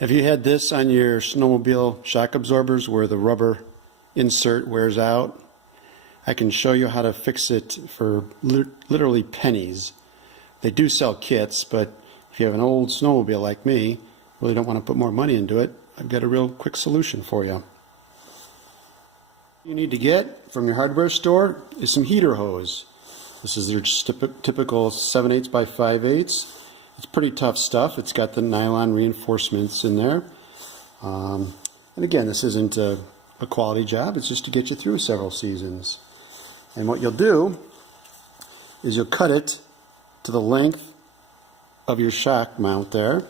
Have you had this on your snowmobile shock absorbers where the rubber insert wears out? I can show you how to fix it for literally pennies. They do sell kits, but if you have an old snowmobile like me, really don't want to put more money into it, I've got a real quick solution for you. What you need to get from your hardware store is some heater hose. This is their typical 7/8 by 5/8. It's pretty tough stuff. It's got the nylon reinforcements in there. And again, this isn't a quality job. It's just to get you through several seasons. And what you'll do is you'll cut it to the length of your shock mount there,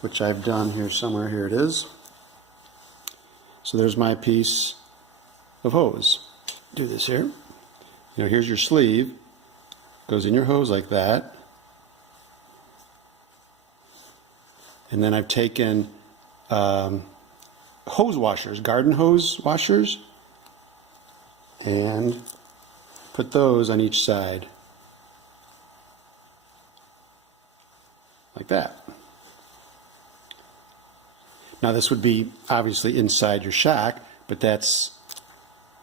which I've done here somewhere. Here it is. So there's my piece of hose. Do this here. You know, here's your sleeve. Goes in your hose like that. And then I've taken hose washers, garden hose washers, and put those on each side. Like that. Now this would be obviously inside your shock, but that's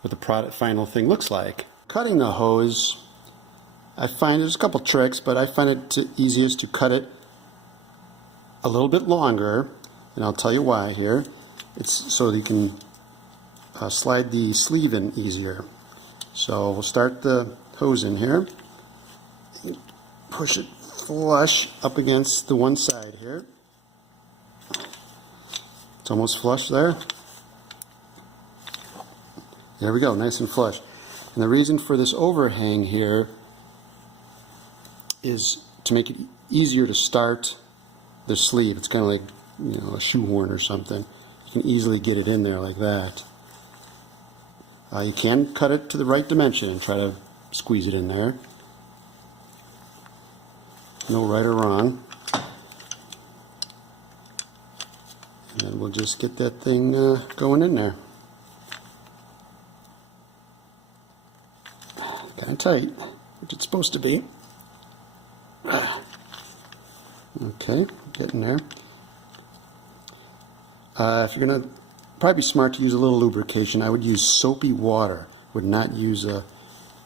what the final thing looks like. Cutting the hose, I find there's a couple tricks, but I find it easiest to cut it a little bit longer, and I'll tell you why here. It's so that you can slide the sleeve in easier. So we'll start the hose in here, push it flush up against the one side here. It's almost flush there. There we go, nice and flush. And the reason for this overhang here is to make it easier to start the sleeve. It's kind of like, you know, a shoehorn or something. You can easily get it in there like that. You can cut it to the right dimension and try to squeeze it in there. No right or wrong. And then we'll just get that thing going in there. Kind of tight, which it's supposed to be. Okay, getting there. If you're going to probably be smart to use a little lubrication, I would use soapy water. Would not use a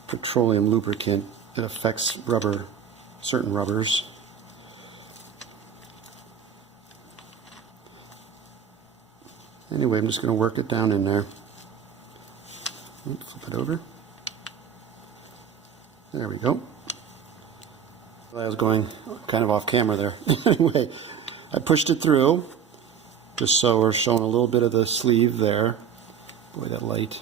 petroleum lubricant. It affects rubber, certain rubbers. Anyway, I'm just going to work it down in there. Flip it over. There we go. I was going kind of off camera there. Anyway, I pushed it through, just so we're showing a little bit of the sleeve there. Boy, that light.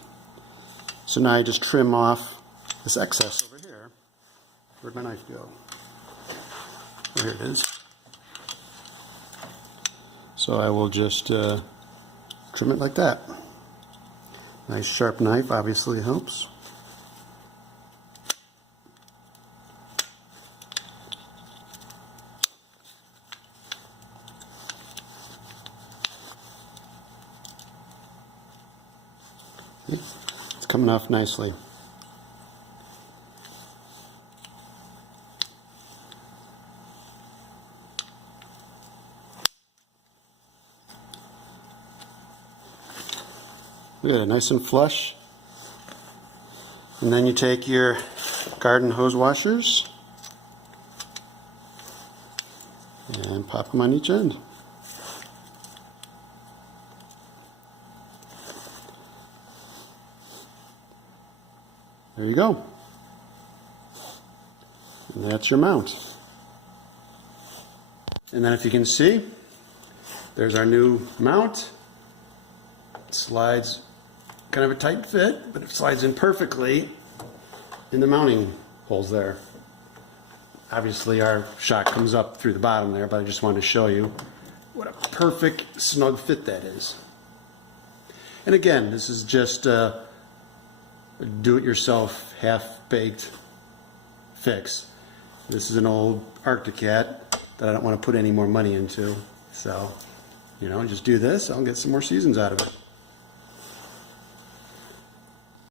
So now I just trim off this excess over here. Where'd my knife go? Oh, here it is. So I will just trim it like that. Nice sharp knife obviously helps. It's coming off nicely. Look at it, nice and flush. And then you take your garden hose washers and pop them on each end. There you go. And that's your mount. And then if you can see, there's our new mount. It slides, kind of a tight fit, but it slides in perfectly in the mounting holes there. Obviously our shock comes up through the bottom there, but I just wanted to show you what a perfect snug fit that is. And again, this is just do-it-yourself, half-baked fix. This is an old Arctic Cat that I don't want to put any more money into. So, you know, just do this, I'll get some more seasons out of it.